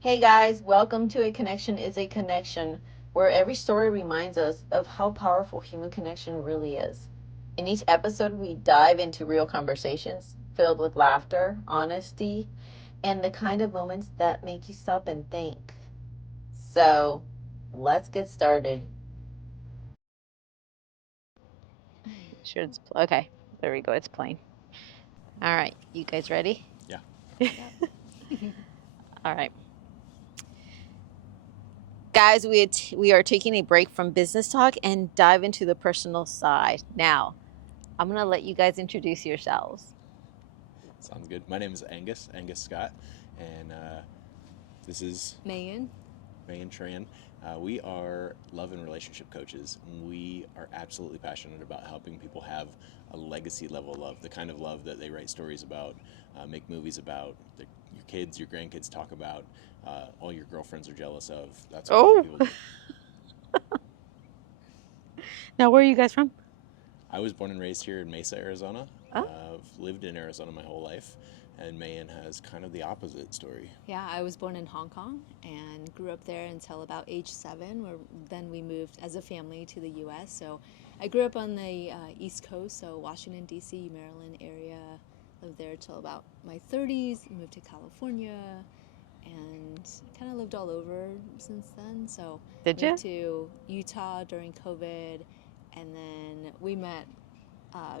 Hey guys, welcome to A Connection is a Connection, where every story reminds us of how powerful human connection really is. In each episode, we dive into real conversations filled with laughter, honesty, and the kind of moments that make you stop and think. So, let's get started. Sure, okay. There we go. It's playing. All right, you guys ready? Yeah. Yep. All right, guys. We are taking a break from business talk and dive into the personal side. Now, I'm gonna let you guys introduce yourselves. Sounds good. My name is Angus Scott, and this is Mayan. Mayan Tran. We are love and relationship coaches. And we are absolutely passionate about helping people have a legacy level love, the kind of love that they write stories about, make movies about, that your kids, your grandkids talk about, all your girlfriends are jealous of. That's what we help Oh, people do. now where are you guys from? I was born and raised here in Mesa, Arizona. Oh, I've lived in Arizona my whole life, and Mayan has kind of the opposite story. Yeah, I was born in Hong Kong and grew up there until about age 7, where then we moved as a family to the U.S. So I grew up on the East Coast, so Washington, D.C., Maryland area. Lived there till about my 30s, moved to California, and kind of lived all over since then. So did moved you? to Utah during COVID, and then we met uh,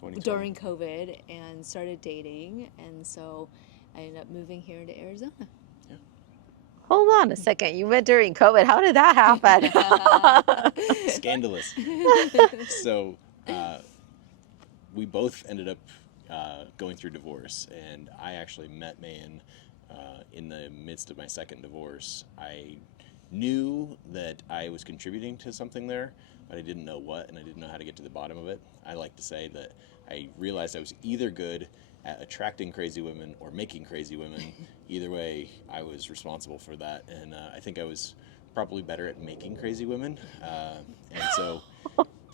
2020. during COVID and started dating, and so I ended up moving here to Arizona. Yeah. Hold on a second. You went during COVID. How did that happen? Scandalous. So uh, we both ended up going through divorce, and I actually met Mayan in the midst of my second divorce. I knew that I was contributing to something there, but I didn't know what, and I didn't know how to get to the bottom of it. I like to say that I realized I was either good at attracting crazy women or making crazy women. Either way, I was responsible for that, and I think I was probably better at making crazy women. And so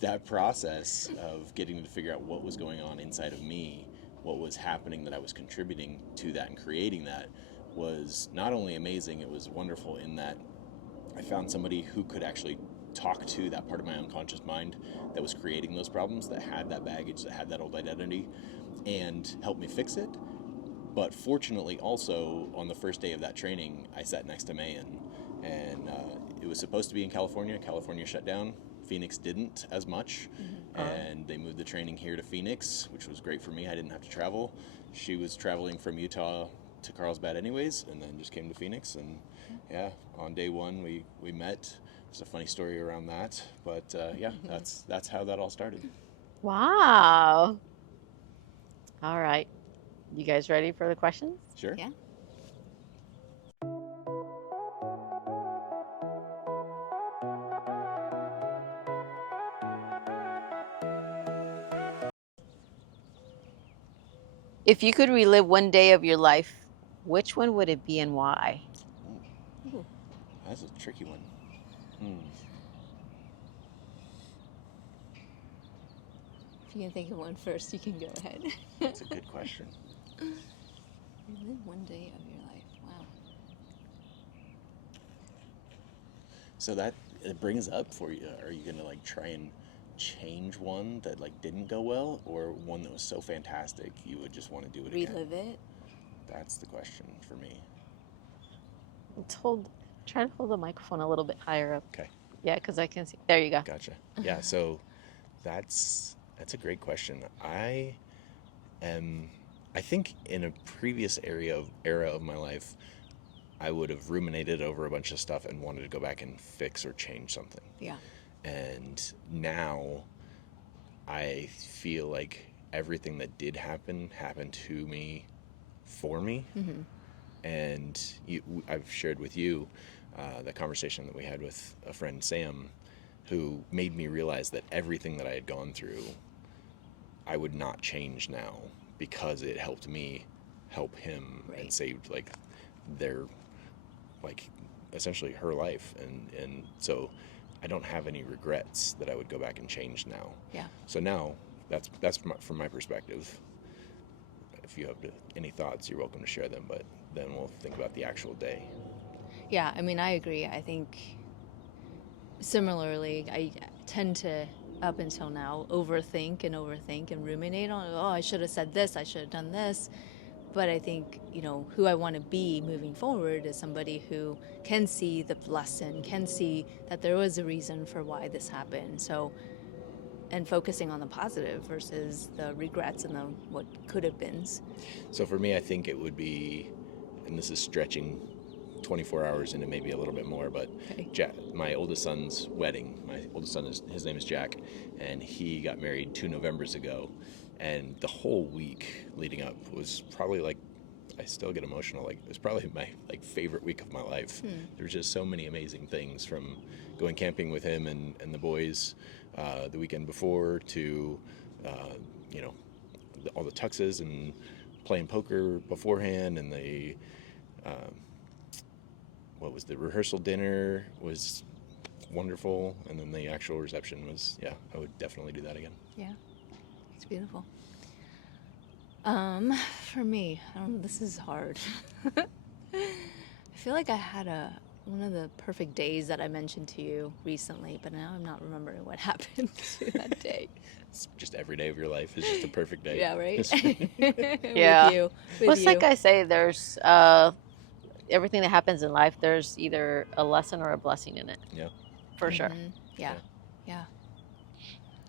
that process of getting to figure out what was going on inside of me, what was happening that I was contributing to that and creating that was not only amazing, it was wonderful in that I found somebody who could actually talk to that part of my unconscious mind that was creating those problems, that had that baggage, that had that old identity, and help me fix it. But fortunately, also on the first day of that training, I sat next to Mayan, and it was supposed to be in California. California shut down. Phoenix didn't as much, and they moved the training here to Phoenix, which was great for me. I didn't have to travel. She was traveling from Utah to Carlsbad anyways, and then just came to Phoenix. And yeah, on day one we met. There's a funny story around that, but yeah, that's how that all started. Wow. All right. You guys ready for the questions? Sure. Yeah. If you could relive one day of your life, which one would it be and why? Ooh. That's a tricky one. Hmm. If you can think of one first, you can go ahead. That's a good question. Live one day of your life. Wow. So that it brings up for you. Are you gonna like try and change one that like didn't go well, or one that was so fantastic you would just want to do it again? Relive it. That's the question for me. Let's hold, try to hold the microphone a little bit higher up. Okay, Yeah, because I can see. There you go. gotcha. Yeah, so that's a great question. Am I think in a previous era of my life, I would have ruminated over a bunch of stuff and wanted to go back and fix or change something. Yeah. And now I feel like everything that did happen happened to me for me. Mm-hmm. And I've shared with you the conversation that we had with a friend, Sam, who made me realize that everything that I had gone through, I would not change now because it helped me help him Right. and saved like their, like essentially her life. And so I don't have any regrets that I would go back and change now. Yeah. So now that's from my perspective. if you have any thoughts, you're welcome to share them, but then we'll think about the actual day. Yeah, I mean, I agree. I think similarly, I tend to, up until now, overthink and ruminate on, oh, I should have said this, I should have done this. But I think, who I want to be moving forward is somebody who can see the lesson, can see that there was a reason for why this happened. So, and focusing on the positive versus the regrets and the what could have been. So for me, I think it would be, and this is stretching 24 hours into maybe a little bit more, but Okay. my oldest son's wedding, my oldest son, his name is Jack, and he got married 2 Novembers ago. And the whole week leading up was probably like, I still get emotional. Like, it was probably my favorite week of my life. There were just so many amazing things, from going camping with him and the boys the weekend before to, all the tuxes and playing poker beforehand, and the rehearsal dinner was wonderful, and then the actual reception was, I would definitely do that again. Yeah, it's beautiful. For me, this is hard. I feel like I had one of the perfect days that I mentioned to you recently, but now I'm not remembering what happened to that day. It's just every day of your life is just a perfect day. Yeah, right? Yeah. With you. Well, it's like I say, there's everything that happens in life, there's either a lesson or a blessing in it. Yeah. For sure. Yeah. Yeah.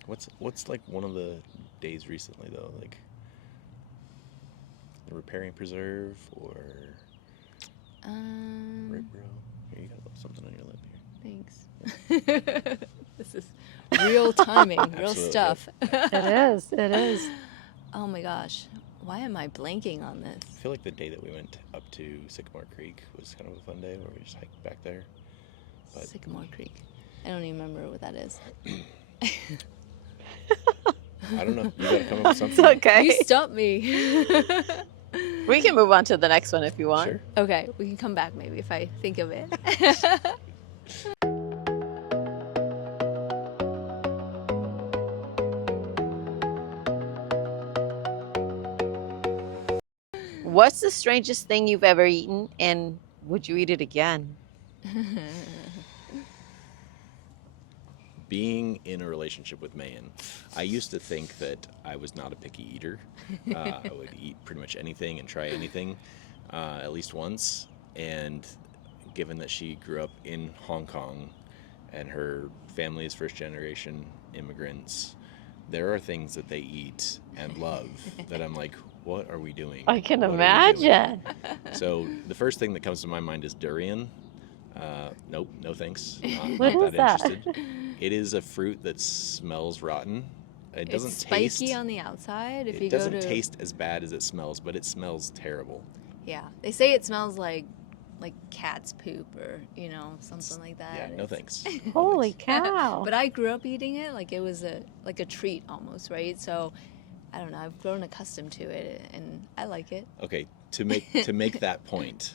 What's like one of the days recently though, like the repairing preserve or Rip Bro? Here, you got a little something on your lip here. Thanks. This is real timing, real Absolutely. stuff. It is. Oh my gosh. Why am I blanking on this? I feel like the day that we went up to Sycamore Creek was kind of a fun day, where we just hiked back there. But Sycamore Creek. I don't even remember what that is. I don't know. You gotta come up with something. It's okay. You stumped me. We can move on to the next one if you want. Sure. Okay, we can come back maybe if I think of it. What's the strangest thing you've ever eaten, and would you eat it again? Being in a relationship with Mayan, I used to think that I was not a picky eater. I would eat pretty much anything and try anything at least once. And given that she grew up in Hong Kong and her family is first generation immigrants, there are things that they eat and love that I'm like, what are we doing? I can What are we doing? imagine. So the first thing that comes to my mind is durian. Nope, no thanks. What Not is that? interested. It is a fruit that smells rotten. It doesn't It's spiky taste. on the outside. If It you doesn't go to, taste as bad as it smells, but it smells terrible. yeah, they say it smells like cat's poop or something like that. Yeah, no It's- thanks. No Holy thanks. cow. But I grew up eating it like it was a treat almost, right? So I don't know. I've grown accustomed to it, and I like it. Okay, to make that point,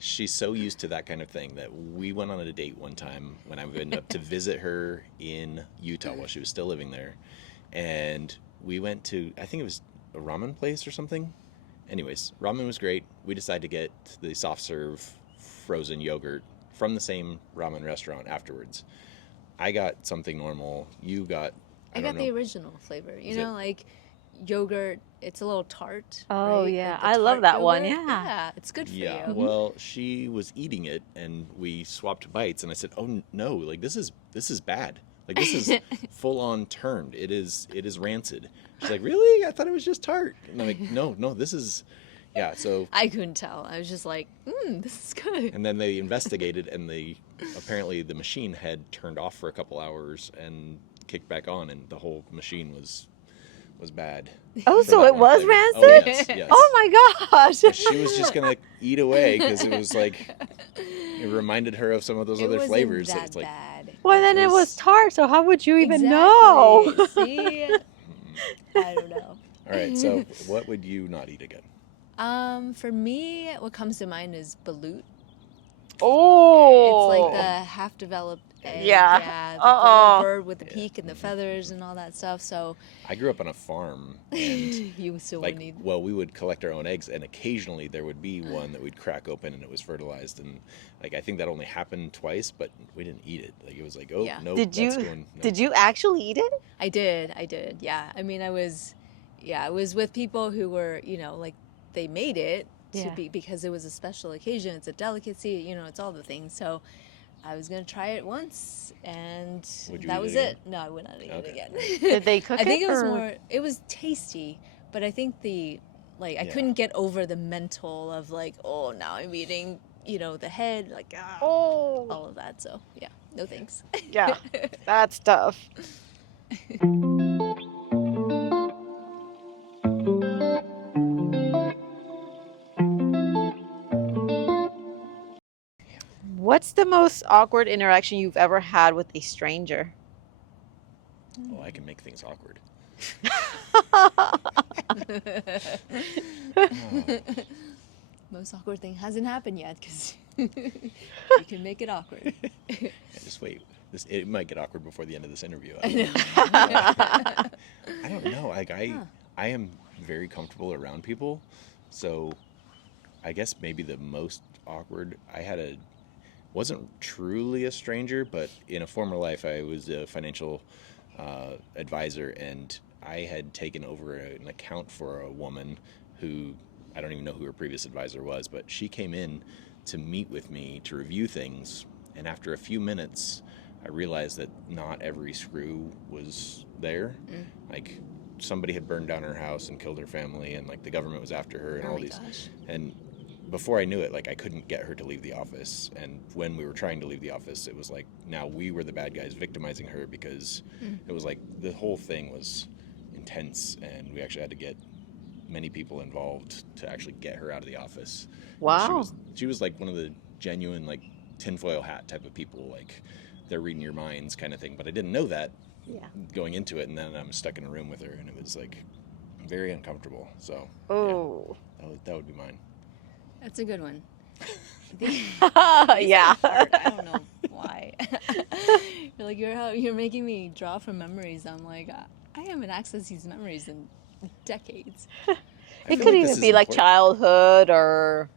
she's so used to that kind of thing that we went on a date one time when I went up to visit her in Utah while she was still living there, and we went to, I think it was a ramen place or something. Anyways, ramen was great. We decided to get the soft serve frozen yogurt from the same ramen restaurant afterwards. I got something normal. You got, I don't got the know. original flavor. You Is know, it- like yogurt. It's a little tart. Oh, right? yeah. Like the I love tart that one, yogurt. yeah. Yeah, it's good for Yeah, you. well, she was eating it, and we swapped bites, and I said, "Oh no, like this is bad. Like this is full on turned. It is rancid." She's like, "Really? I thought it was just tart." And I'm like, "No, this is, yeah." So, I couldn't tell. I was just like, this is good. and then they investigated, and apparently the machine had turned off for a couple hours and kicked back on, and the whole machine was bad. Oh, for so that it one was flavor. rancid? Oh, yes, yes. Oh my gosh. But she was just gonna eat away because it was like it reminded her of some of those It other wasn't flavors. that It's like, bad. Well, then it was- was tart, so how would you even Exactly. know? See? I don't know. all right. So, what would you not eat again? For me, what comes to mind is balut. Oh. It's like the half-developed egg. Yeah. Yeah. The Uh-oh. little bird with the Yeah. beak and the feathers and all that stuff. So I grew up on a farm, and you still like, would need. well, we would collect our own eggs, and occasionally there would be one that we'd crack open and it was fertilized, and like I think that only happened twice, but we didn't eat it. Like it was like, oh Yeah. no, Did you that's going. No. did you actually eat it? I did. Yeah. I mean, I was with people who were, like they made it to Yeah. be because it was a special occasion. It's a delicacy, it's all the things. So I was going to try it once and Would you that eat was it again? it. No, I would not eat Okay. it again. Did they cook I think it was or- it was tasty, but I think I Yeah. couldn't get over the mental of like, oh, now I'm eating, the head, like, Oh. all of that. So yeah, no thanks. Yeah. That's tough. What's the most awkward interaction you've ever had with a stranger? Oh, I can make things awkward. Most awkward thing hasn't happened yet because you can make it awkward. Yeah, just wait. It might get awkward before the end of this interview. I know. I don't know. Like I am very comfortable around people, so I guess maybe the most awkward I had wasn't truly a stranger, but in a former life I was a financial advisor, and I had taken over an account for a woman who I don't even know who her previous advisor was, but she came in to meet with me to review things, and after a few minutes I realized that not every screw was there. Like somebody had burned down her house and killed her family, and like the government was after her and Oh all my these. gosh. And before I knew it, like I couldn't get her to leave the office. And when we were trying to leave the office, it was like now we were the bad guys victimizing her, because it was like the whole thing was intense, and we actually had to get many people involved to actually get her out of the office. And Wow. she was like one of the genuine like tinfoil hat type of people, like they're reading your minds kind of thing. But I didn't know that Yeah. going into it, and then I'm stuck in a room with her, and it was like very uncomfortable. So Oh. that would be mine. That's a good one. Yeah. Hard. I don't know why. You're like you're making me draw from memories. I'm like, I haven't accessed these memories in decades. I It feel could like this even is be like important. childhood or,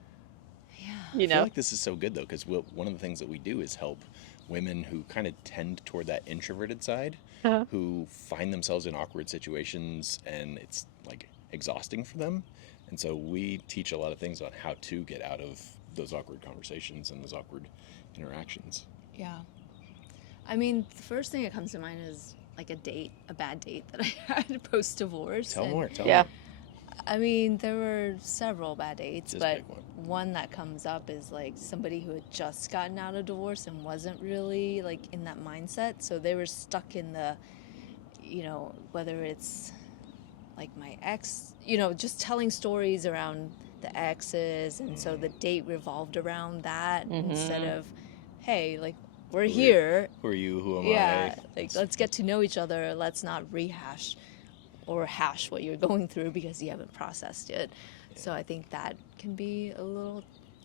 Yeah. you I feel know. like this is so good though, because one of the things that we do is help women who kind of tend toward that introverted side, Uh-huh. who find themselves in awkward situations and it's like exhausting for them. And so we teach a lot of things on how to get out of those awkward conversations and those awkward interactions. Yeah. I mean, the first thing that comes to mind is like a bad date that I had post-divorce. Tell and, more. Tell Yeah. more. I mean, there were several bad dates, Just but pick one. one that comes up is like somebody who had just gotten out of divorce and wasn't really like in that mindset. So they were stuck in the, whether it's like my ex, just telling stories around the exes. And so the date revolved around that instead of, hey, like, we're here. Who are you? Who am Yeah, I? like let's get to know each other. Let's not rehash or hash what you're going through because you haven't processed it. So I think that can be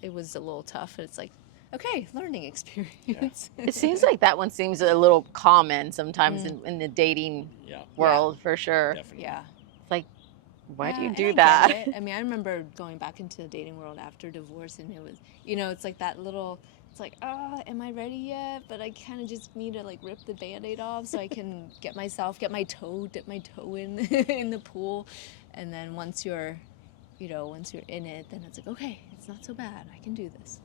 it was a little tough. It's like, okay, learning experience. It seems like that one seems a little common sometimes in the dating Yeah, world, for sure. definitely. Yeah. Like, why do you And do I get that? it. I mean, I remember going back into the dating world after divorce, and it was, it's like that little, it's like, am I ready yet? But I kind of just need to like rip the Band-Aid off so I can dip my toe in in the pool, and then once you're in it, then it's like, okay, it's not so bad. I can do this.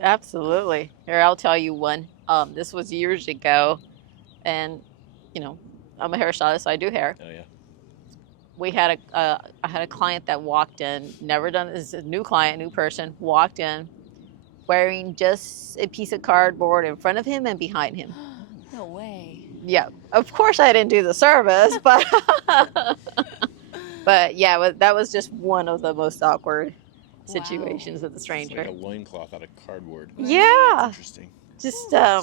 Absolutely. Here, I'll tell you one. This was years ago, and I'm a hairstylist, so I do hair. Oh yeah. I had a client that walked in, never done this, a new client, new person, walked in wearing just a piece of cardboard in front of him and behind him. No way. Yeah, of course I didn't do the service, but but yeah, that was just one of the most awkward situations with a It's stranger. like a loincloth out of cardboard. Yeah, Interesting. just yeah,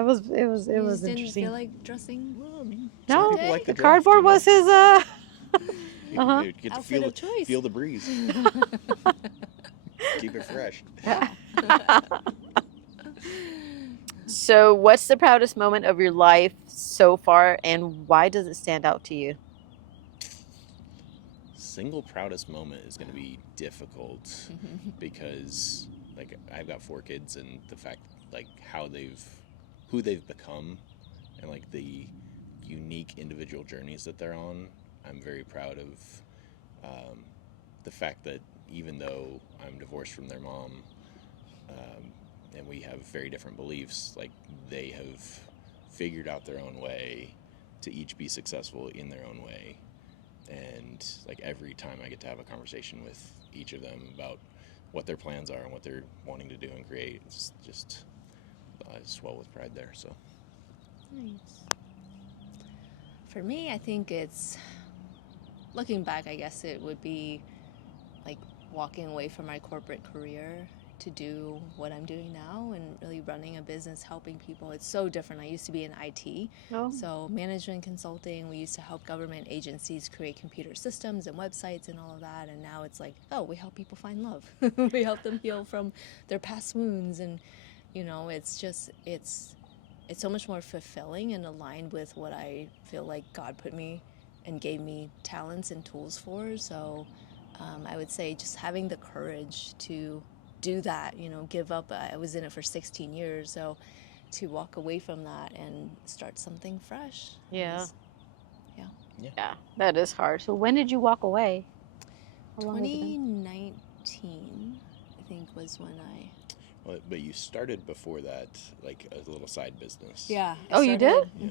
it was You was just didn't interesting. feel like dressing. Well, I mean, No, some people like the draft, cardboard was his You Uh-huh. get to Outfit of choice. feel the breeze. Keep it fresh. So, what's the proudest moment of your life so far, and why does it stand out to you? Single proudest moment is going to be difficult because like I've got 4 kids, and the fact like who they've become and like the unique individual journeys that they're on, I'm very proud of the fact that even though I'm divorced from their mom, and we have very different beliefs, like they have figured out their own way to each be successful in their own way. And like every time I get to have a conversation with each of them about what their plans are and what they're wanting to do and create, it's just I swell with pride there. So Nice. For me, I think it's, looking back, I guess it would be like walking away from my corporate career to do what I'm doing now and really running a business, helping people. It's so different. I used to be in IT, so management consulting. We used to help government agencies create computer systems and websites and all of that. And now it's like, oh, we help people find love. We help them heal from their past wounds. And, you know, it's just, it's so much more fulfilling and aligned with what I feel like God put me and gave me talents and tools for. So I would say just having the courage to do that, you know, give up. I was in it for 16 years, so to walk away from that and start something fresh. Yeah. Yeah. Yeah, that is hard. So, when did you walk away? How long has it been? 2019, I think, was when I. well, but you started before that like a little side business. Yeah. Oh, you did? Yeah.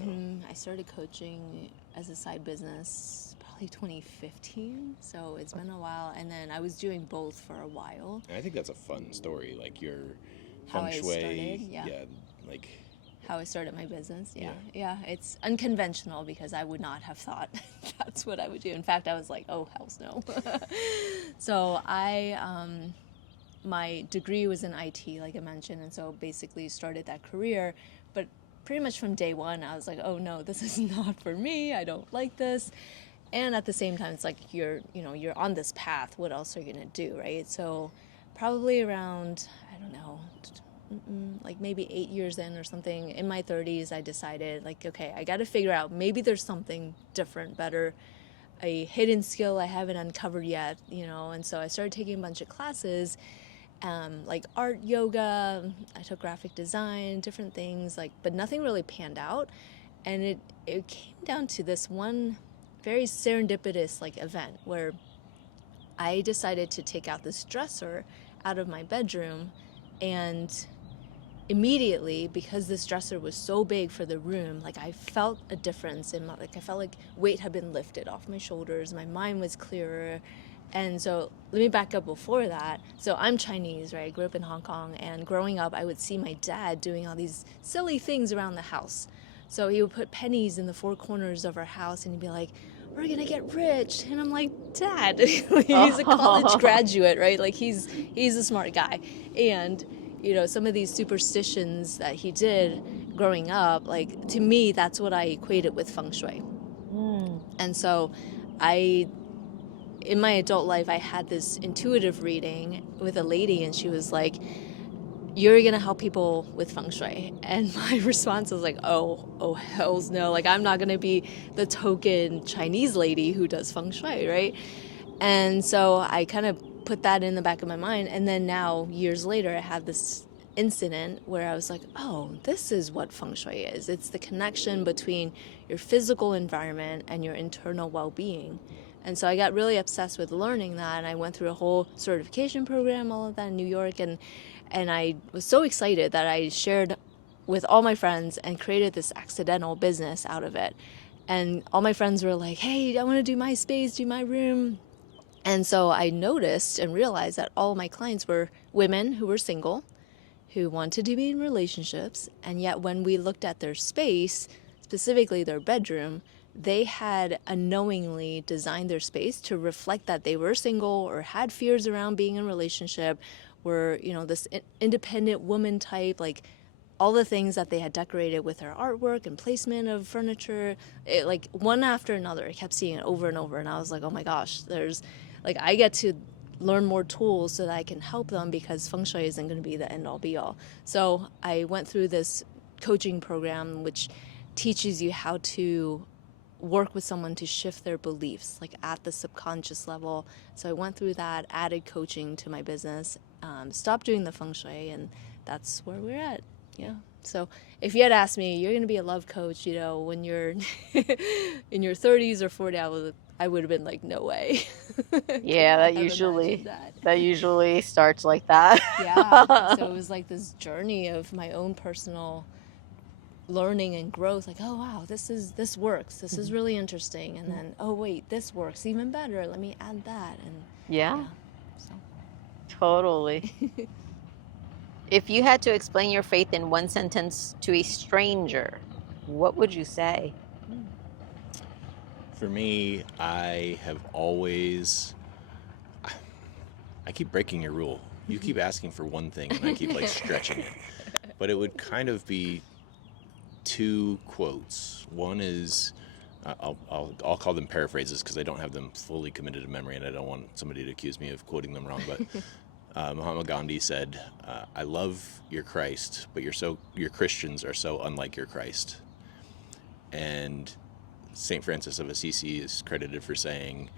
I started coaching as a side business probably 2015, so it's been a while. And then I was doing both for a while. And I think that's a fun story, like your How feng I shui, started, yeah. like How I started my business, yeah. It's unconventional because I would not have thought that's what I would do. In fact, I was like, oh, hells no. So my degree was in IT, like I mentioned, and so basically started that career. But pretty much from day one, I was like, oh no, this is not for me. I don't like this. And at the same time, it's like you're on this path. What else are you gonna do, right? So probably around, I don't know, like maybe 8 years in or something, in my 30s, I decided like, okay, I got to figure out maybe there's something different, better, a hidden skill I haven't uncovered yet, you know. And so I started taking a bunch of classes, like art, yoga. I took graphic design, different things, like, but nothing really panned out. And it came down to this one very serendipitous like event where I decided to take out this dresser out of my bedroom, and immediately, because this dresser was so big for the room, like I felt a difference in my, like I felt like weight had been lifted off my shoulders, my mind was clearer. And so let me back up before that. So I'm Chinese, right? I grew up in Hong Kong, and growing up I would see my dad doing all these silly things around the house. So he would put pennies in the four corners of our house and he'd be like, we're gonna get rich. And I'm like, Dad, he's a college graduate, right? Like he's a smart guy. And you know, some of these superstitions that he did growing up, like to me, that's what I equated with feng shui. And so in my adult life, I had this intuitive reading with a lady, and she was like, you're gonna help people with feng shui. And my response was like, oh hells no, like I'm not gonna be the token Chinese lady who does feng shui, right? And so I kind of put that in the back of my mind. And then now, years later, I had this incident where I was like, oh, this is what feng shui is. It's the connection between your physical environment and your internal well-being. And so I got really obsessed with learning that, and I went through a whole certification program, all of that in New York, and I was so excited that I shared with all my friends and created this accidental business out of it. And all my friends were like, hey, I want to do my space, do my room. And so I noticed and realized that all my clients were women who were single, who wanted to be in relationships, and yet when we looked at their space, specifically their bedroom, they had unknowingly designed their space to reflect that they were single or had fears around being in a relationship, were, you know, this independent woman type, like all the things that they had decorated with their artwork and placement of furniture, it, like one after another, I kept seeing it over and over. And I was like, oh my gosh, there's like, I get to learn more tools so that I can help them, because feng shui isn't going to be the end all be all. So I went through this coaching program which teaches you how to work with someone to shift their beliefs, like at the subconscious level. So I went through that, added coaching to my business, stopped doing the feng shui, and that's where we're at. Yeah. So if you had asked me, you're going to be a love coach, when you're in your 30s or 40, I would have been like, no way. Yeah, that usually starts like that. Yeah. So it was like this journey of my own personal learning and growth, like, oh wow, this works, this is really interesting, and then, oh wait, this works even better, let me add that. And Yeah. So Totally. If you had to explain your faith in one sentence to a stranger, what would you say? For me, I have always. I keep breaking your rule. You keep asking for one thing, and I keep like stretching it. But it would kind of be two quotes. One is, I'll call them paraphrases because I don't have them fully committed to memory, and I don't want somebody to accuse me of quoting them wrong. But Mahatma Gandhi said, "I love your Christ, but your Christians are so unlike your Christ." And Saint Francis of Assisi is credited for saying,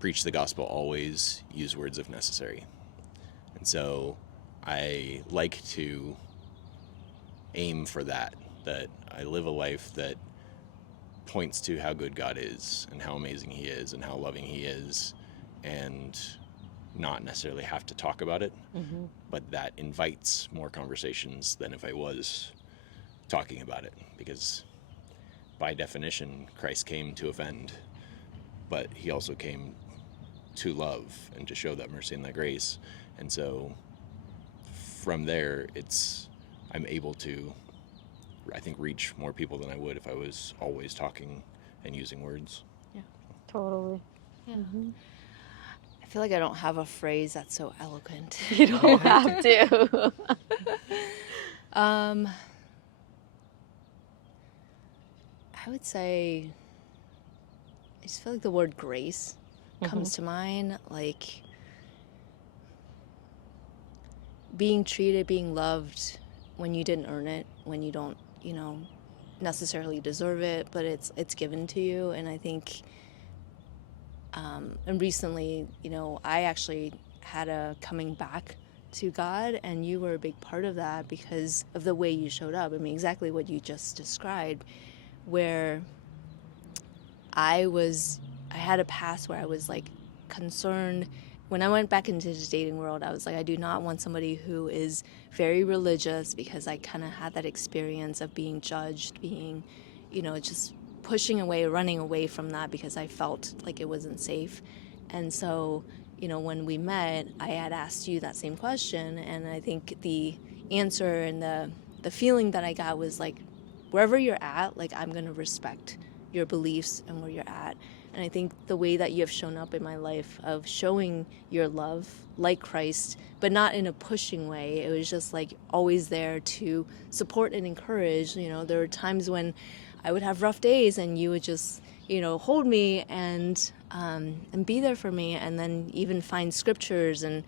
"Preach the gospel always, use words if necessary." And so I like to aim for that I live a life that points to how good God is and how amazing he is and how loving he is, and not necessarily have to talk about it, but that invites more conversations than if I was talking about it, because by definition, Christ came to offend, but he also came to love and to show that mercy and that grace. And so from there, I'm able to, I think, reach more people than I would if I was always talking and using words. Yeah. Totally. Yeah. I feel like I don't have a phrase that's so eloquent. You don't have to. I would say, I just feel like the word grace comes to mind, like being treated, being loved when you didn't earn it, when you don't, necessarily deserve it, but it's given to you. And I think, and recently, I actually had a coming back to God, and you were a big part of that because of the way you showed up. I mean, exactly what you just described, where I had a past where I was like concerned. When I went back into the dating world, I was like, I do not want somebody who is very religious, because I kind of had that experience of being judged, being, just pushing away, running away from that because I felt like it wasn't safe. And so, when we met, I had asked you that same question, and I think the answer and the feeling that I got was like, wherever you're at, like, I'm going to respect your beliefs and where you're at. And I think the way that you have shown up in my life of showing your love like Christ, but not in a pushing way. It was just like always there to support and encourage. There were times when I would have rough days and you would just, hold me and be there for me, and then even find scriptures and,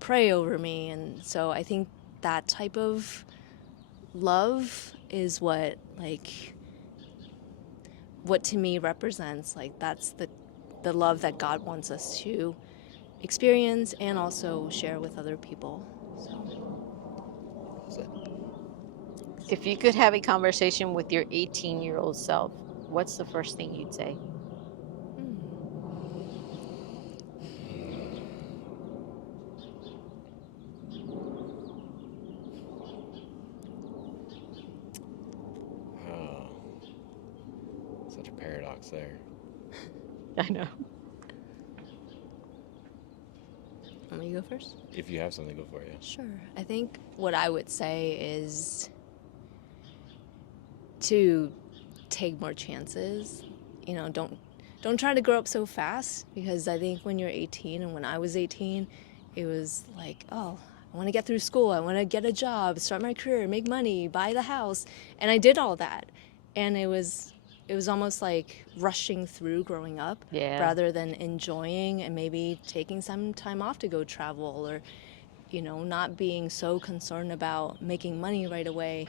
pray over me. And so I think that type of love is what to me represents, like, that's the love that God wants us to experience and also share with other people. So If you could have a conversation with your 18-year-old self, what's the first thing you'd say? Such a paradox there. I know. Want me to go first? If you have something, go for it. Sure. I think what I would say is to take more chances. Don't try to grow up so fast, because I think when you're 18 and when I was 18, it was like, oh, I want to get through school, I want to get a job, start my career, make money, buy the house. And I did all that. And it was almost like rushing through growing up, rather than enjoying and maybe taking some time off to go travel, or, not being so concerned about making money right away.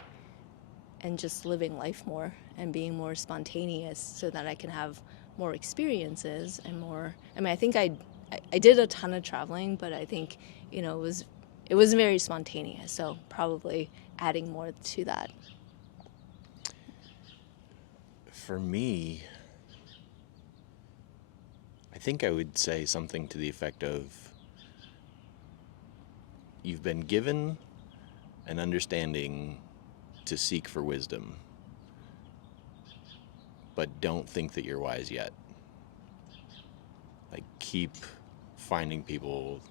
and just living life more and being more spontaneous so that I can have more experiences and more. I mean, I think I did a ton of traveling, but I think, you know, it was very spontaneous. So probably adding more to that. For me, I think I would say something to the effect of, you've been given an understanding to seek for wisdom, but don't think that you're wise yet. Like, keep finding people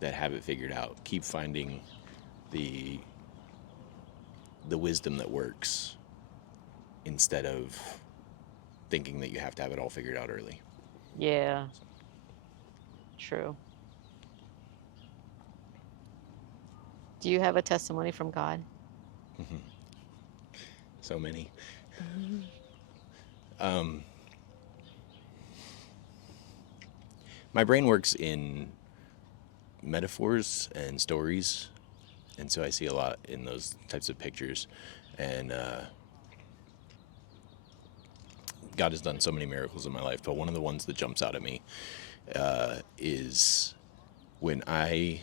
that have it figured out. Keep finding the wisdom that works, instead of thinking that you have to have it all figured out early. Yeah. True. Do you have a testimony from God? So many. My brain works in metaphors and stories, and so I see a lot in those types of pictures. And God has done so many miracles in my life, but one of the ones that jumps out at me is when I'm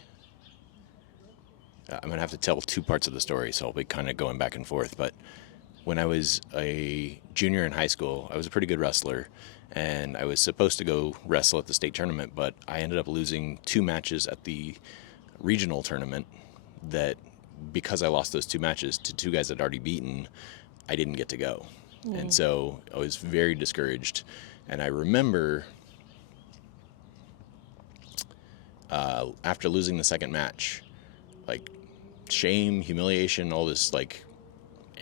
going to have to tell two parts of the story, so I'll be kind of going back and forth. But when I was a junior in high school, I was a pretty good wrestler, and I was supposed to go wrestle at the state tournament, but I ended up losing 2 matches at the regional tournament that, because I lost those 2 matches to 2 guys I'd already beaten, I didn't get to go. And so I was very discouraged. And I remember after losing the second match, like, shame, humiliation, all this, like,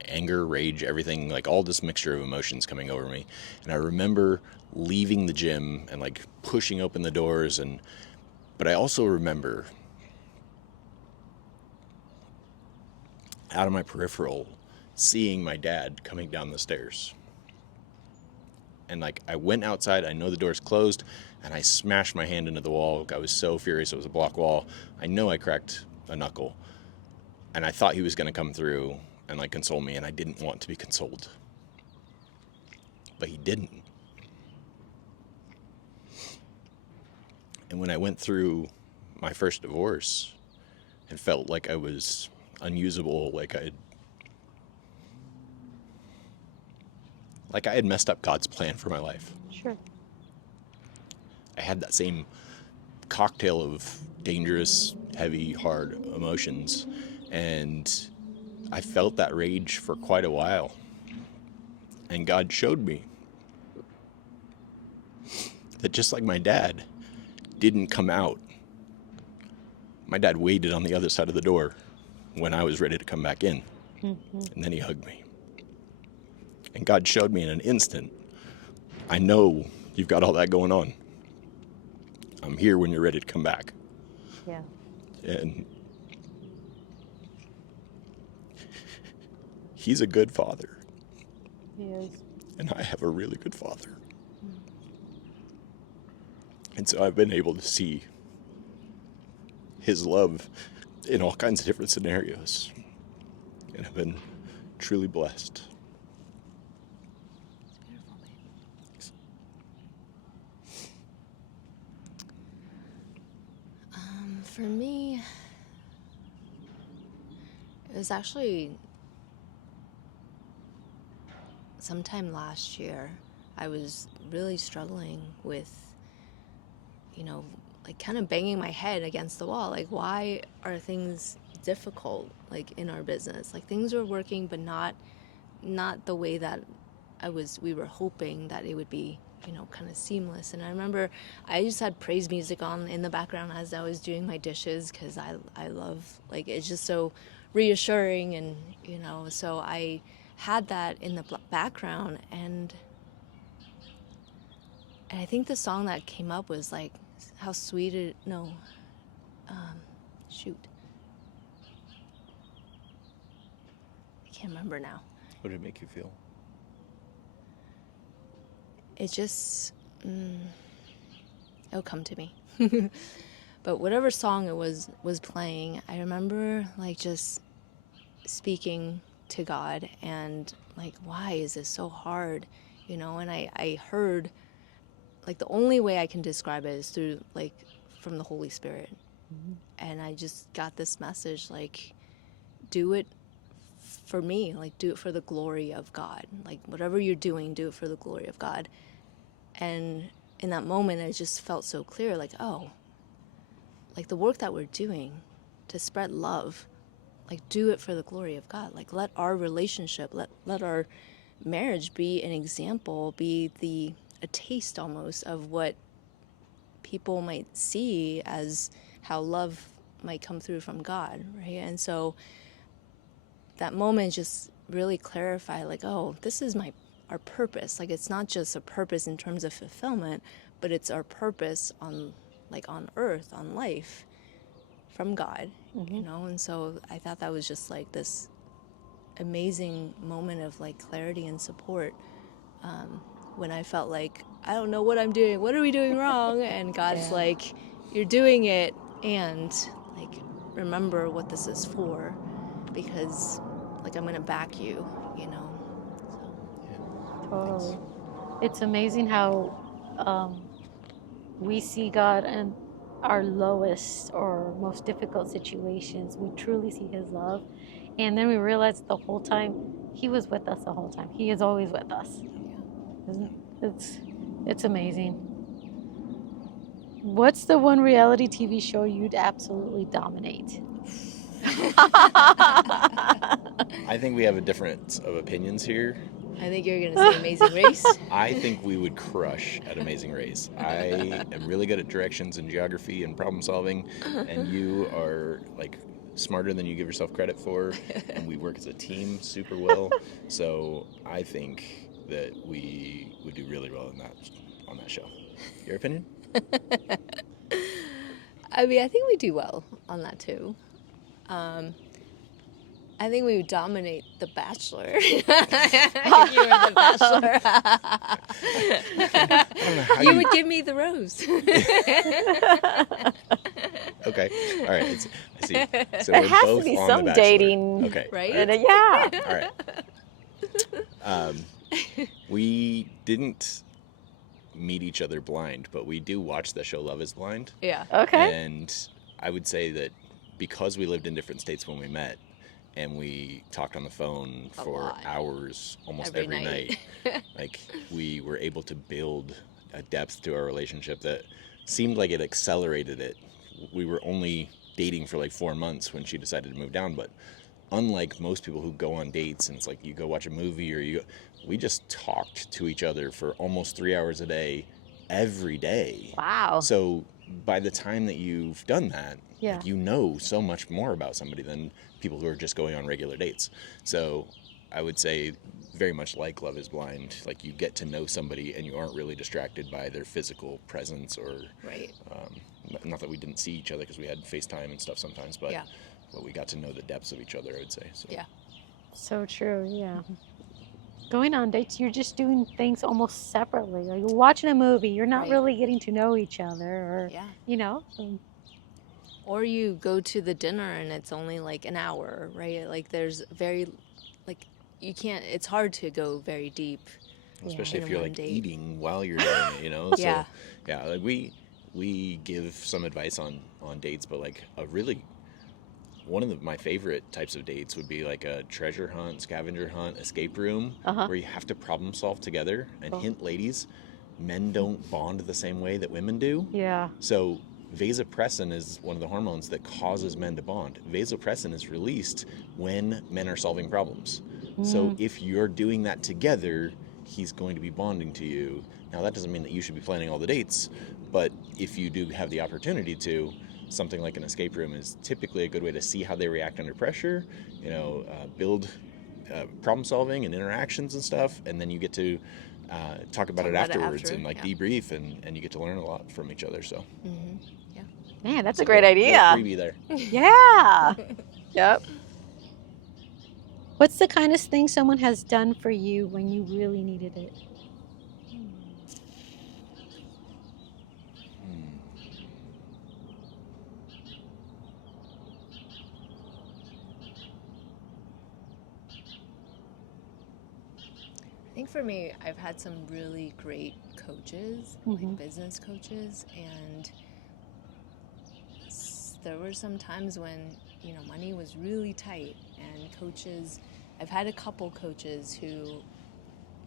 anger, rage, everything, like, all this mixture of emotions coming over me. And I remember leaving the gym and, like, pushing open the doors. But I also remember, out of my peripheral, seeing my dad coming down the stairs. And, like, I went outside, I know the door's closed, and I smashed my hand into the wall. I was so furious. It was a block wall. I know I cracked a knuckle. And I thought he was going to come through and, like, console me, and I didn't want to be consoled. But he didn't. And when I went through my first divorce and felt like I was unusable, like I had messed up God's plan for my life. Sure. I had that same cocktail of dangerous, heavy, hard emotions, and I felt that rage for quite a while. And God showed me that, just like my dad didn't come out, my dad waited on the other side of the door when I was ready to come back in. Mm-hmm. And then he hugged me. And God showed me in an instant, I know you've got all that going on. I'm here when you're ready to come back. Yeah. And he's a good father. He is. And I have a really good father. And so I've been able to see his love in all kinds of different scenarios. And I've been truly blessed. For me, it was actually sometime last year. I was really struggling with, you know, like, kind of banging my head against the wall. Like, why are things difficult, like, in our business? Like, things were working, but not the way that we were hoping that it would be, you know, kind of seamless. And I remember I just had praise music on in the background as I was doing my dishes, because I love, like, it's just so reassuring. And, you know, so I had that in the background, and I think the song that came up was, like, how sweet it, no, shoot, I can't remember now. What did it make you feel? It just, it'll come to me. But whatever song it was playing, I remember, like, just speaking to God and like, why is this so hard? You know, and I heard, like, the only way I can describe it is through, like, from the Holy Spirit. And I just got this message, like, do it for me, like, do it for the glory of God. Like, whatever you're doing, do it for the glory of God. And in that moment, it just felt so clear, like, oh, like, the work that we're doing to spread love, like, do it for the glory of God. Like, let our relationship, let our marriage be an example, be a taste almost of what people might see as how love might come through from God, right? And so that moment just really clarified, like, oh, this is our purpose. Like, it's not just a purpose in terms of fulfillment, but it's our purpose on, like, on earth, on life, from God, you know? And so I thought that was just like this amazing moment of like clarity and support, when I felt like, I don't know what I'm doing. What are we doing wrong? And God's like, you're doing it, and like, remember what this is for, because like, I'm gonna back you, you know. So. Totally. It's amazing how we see God in our lowest or most difficult situations. We truly see his love. And then we realize the whole time he was with us the whole time. He is always with us. It's amazing. What's the one reality TV show you'd absolutely dominate? I think we have a difference of opinions here. I think you're gonna say Amazing Race. I think we would crush at Amazing Race. I am really good at directions and geography and problem solving, and you are like smarter than you give yourself credit for, and we work as a team super well. So I think that we would do really well on that show. Your opinion? I mean, I think we do well on that too. I think we would dominate The Bachelor. If you were The Bachelor. I don't know how You would give me the rose. Okay, all right. I see. So There we're has both to be on some The Bachelor. dating. Okay, Right? And, yeah. All right. We didn't meet each other blind, but we do watch the show Love is Blind. Yeah. Okay. And I would say that because we lived in different states when we met, and we talked on the phone for lot. hours almost Every every night. night, like we were able to build a depth to our relationship that seemed like it accelerated it. We were only dating for like 4 months when she decided to move down, but unlike most people who go on dates and it's like you go watch a movie or we just talked to each other for almost 3 hours a day every day. Wow. So by the time that you've done that, Yeah. like, you know so much more about somebody than people who are just going on regular dates. So I would say very much like Love is Blind, like you get to know somebody and you aren't really distracted by their physical presence or Right. not that we didn't see each other because we had FaceTime and stuff sometimes, but Yeah. we got to know the depths of each other, I would say. So. Yeah. So true, yeah. Going on dates, you're just doing things almost separately. Like you're watching a movie, you're not Right. really getting to know each other, or Yeah. you know. Or you go to the dinner and it's only like an hour, right? Like there's very, like, you can't, it's hard to go very deep. Especially in if you're one like date. eating while you're doing it, you know? Yeah. So, yeah, like we give some advice on dates, but like one of my favorite types of dates would be like a treasure hunt, scavenger hunt, escape room, where you have to problem solve together. And hint, ladies, men don't bond the same way that women do. Yeah. So vasopressin is one of the hormones that causes men to bond. Vasopressin is released when men are solving problems. So if you're doing that together, he's going to be bonding to you. Now, that doesn't mean that you should be planning all the dates, but if you do have the opportunity to, something like an escape room is typically a good way to see how they react under pressure, build problem solving and interactions and stuff, and then you get to talk about it afterwards and like debrief, and you get to learn a lot from each other. So Man, that's a great idea. Freebie there. Yeah. Yep. What's the kindest thing someone has done for you when you really needed it? I think for me, I've had some really great coaches, like business coaches, and there were some times when, money was really tight, and coaches, I've had a couple coaches who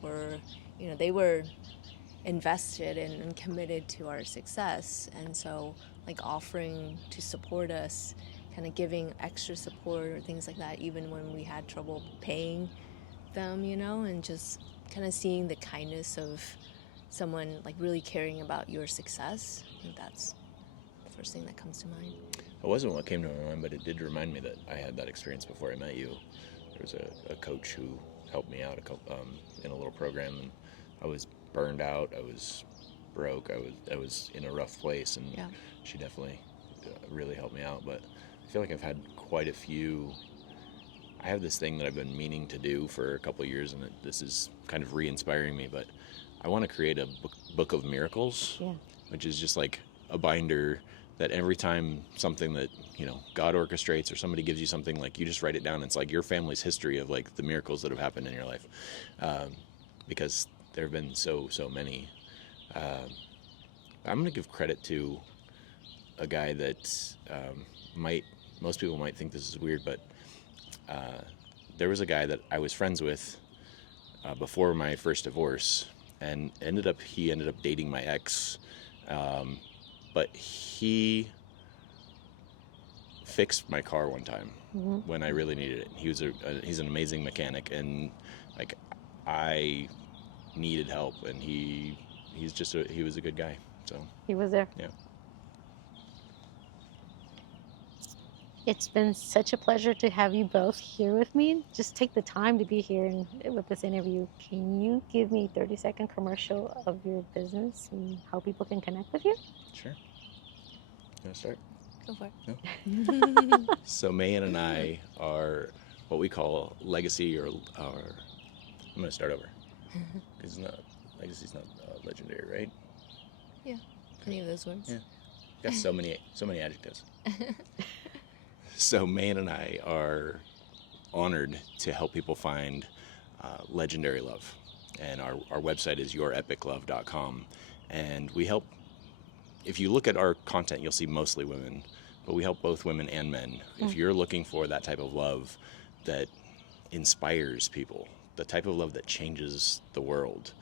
were, they were invested and committed to our success, and so like offering to support us, kind of giving extra support or things like that, even when we had trouble paying them, and just kind of seeing the kindness of someone like really caring about your success. I think that's the first thing that comes to mind. It wasn't what came to my mind, but it did remind me that I had that experience before I met you. There was a coach who helped me out in a little program, and I was burned out. I was broke. I was in a rough place, and she definitely really helped me out. But I feel like I've had quite a few. I have this thing that I've been meaning to do for a couple of years, and this is kind of re-inspiring me, but I want to create a book of miracles, which is just like a binder that every time something that, God orchestrates or somebody gives you something, like you just write it down. It's like your family's history of like the miracles that have happened in your life, because there have been so many. I'm going to give credit to a guy that most people might think this is weird, but there was a guy that I was friends with before my first divorce, and he ended up dating my ex, but he fixed my car one time when I really needed it. He's an amazing mechanic, and like I needed help, and he was a good guy. So He was there. Yeah. It's been such a pleasure to have you both here with me. Just take the time to be here and with this interview. Can you give me a 30-second commercial of your business and how people can connect with you? Sure. You want to start? Go for it. No? So Mayan and I are what we call legacy, or I'm going to start over. Because legacy's not legendary, right? Yeah. Any of those words? Yeah. Got so many adjectives. So Mayan and I are honored to help people find legendary love. And our website is yourepiclove.com. And we help, if you look at our content, you'll see mostly women, but we help both women and men. If you're looking for that type of love that inspires people, the type of love that changes the world,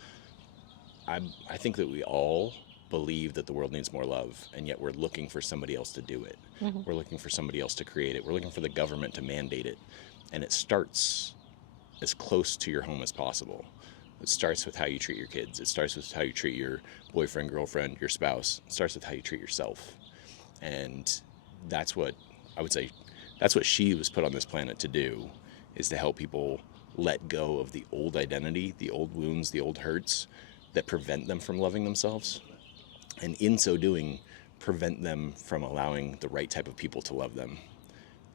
I think that we all believe that the world needs more love, and yet we're looking for somebody else to do it. We're looking for somebody else to create it. We're looking for the government to mandate it. And it starts as close to your home as possible. It starts with how you treat your kids. It starts with how you treat your boyfriend, girlfriend, your spouse. It starts with how you treat yourself. And that's what I would say, that's what she was put on this planet to do, is to help people let go of the old identity, the old wounds, the old hurts that prevent them from loving themselves. And in so doing, prevent them from allowing the right type of people to love them.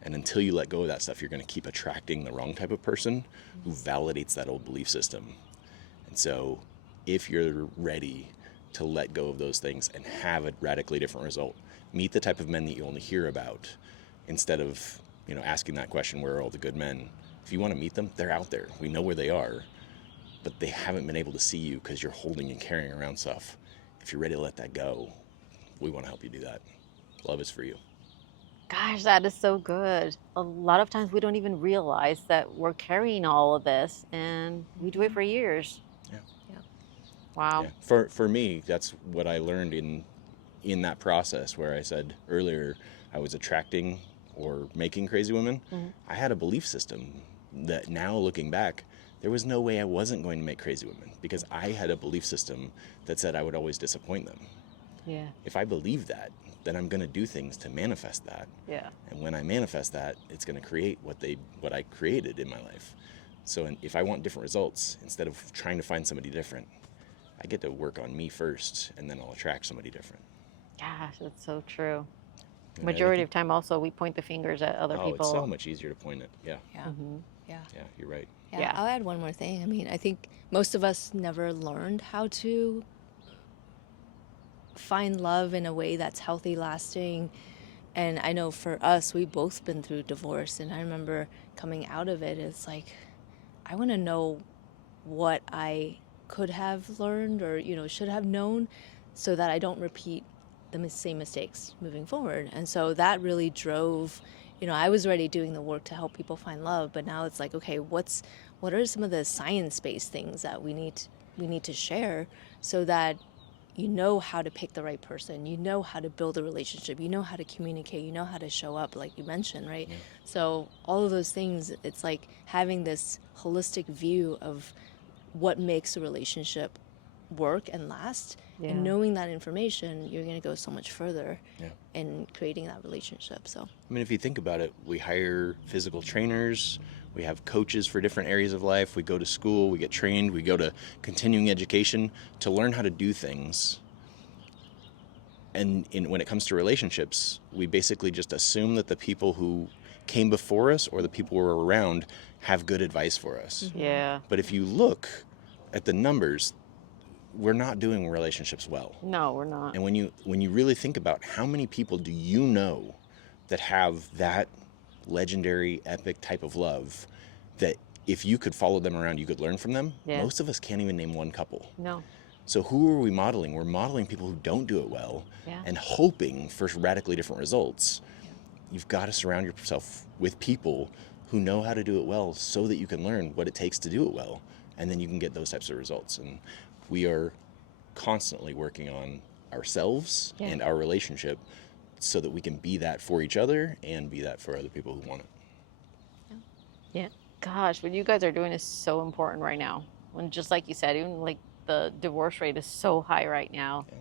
And until you let go of that stuff, you're going to keep attracting the wrong type of person who validates that old belief system. And so if you're ready to let go of those things and have a radically different result, meet the type of men that you only hear about, instead of asking that question, where are all the good men? If you want to meet them, they're out there. We know where they are, but they haven't been able to see you because you're holding and carrying around stuff. If you're ready to let that go, we want to help you do that. Love is for you. Gosh, that is so good. A lot of times we don't even realize that we're carrying all of this, and we do it for years. Yeah. Wow. Yeah. For me, that's what I learned in that process, where I said earlier I was attracting or making crazy women. I had a belief system that now looking back, there was no way I wasn't going to make crazy women, because I had a belief system that said I would always disappoint them. Yeah. If I believe that, then I'm going to do things to manifest that. Yeah. And when I manifest that, it's going to create what I created in my life. So if I want different results, instead of trying to find somebody different, I get to work on me first, and then I'll attract somebody different. Gosh, that's so true. And Majority of time also we point the fingers at other people. It's so much easier to point it. Yeah. Yeah. Yeah. Yeah, you're right. Yeah. I'll add one more thing. I mean, I think most of us never learned how to find love in a way that's healthy, lasting. And I know for us, we've both been through divorce. And I remember coming out of it, it's like, I want to know what I could have learned or, should have known, so that I don't repeat the same mistakes moving forward. And so that really drove, I was already doing the work to help people find love, but now it's like, okay, what are some of the science-based things that we need to share, so that you know how to pick the right person, you know how to build a relationship, you know how to communicate, you know how to show up, like you mentioned, right? Yeah. So all of those things, it's like having this holistic view of what makes a relationship work and last. Yeah. And knowing that information, you're going to go so much further in creating that relationship. So, I mean, if you think about it, we hire physical trainers, we have coaches for different areas of life, we go to school, we get trained, we go to continuing education to learn how to do things. And when it comes to relationships, we basically just assume that the people who came before us or the people who were around have good advice for us. Mm-hmm. Yeah. But if you look at the numbers, we're not doing relationships well. No, we're not. And when you really think about how many people do you know that have that legendary, epic type of love, that if you could follow them around, you could learn from them, most of us can't even name one couple. No. So who are we modeling? We're modeling people who don't do it well and hoping for radically different results. You've got to surround yourself with people who know how to do it well, so that you can learn what it takes to do it well, and then you can get those types of results. And we are constantly working on ourselves and our relationship, so that we can be that for each other and be that for other people who want it. Yeah. Gosh, what you guys are doing is so important right now. When, just like you said, even like the divorce rate is so high right now. Yeah.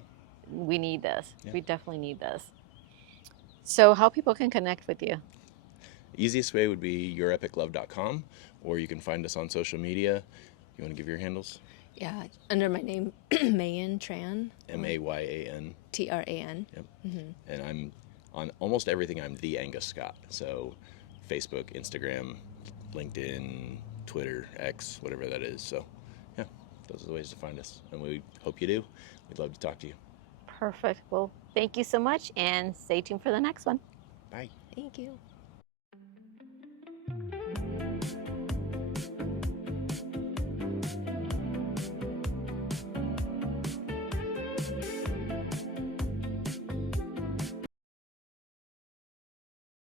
We need this. Yeah. We definitely need this. So how people can connect with you? Easiest way would be yourepiclove.com, or you can find us on social media. You want to give your handles? Yeah, under my name, Mayan Tran. Mayan. Tran. Yep. Mm-hmm. And I'm on almost everything. I'm the Angus Scott. So Facebook, Instagram, LinkedIn, Twitter, X, whatever that is. So yeah, those are the ways to find us. And we hope you do. We'd love to talk to you. Perfect. Well, thank you so much, and stay tuned for the next one. Bye. Thank you.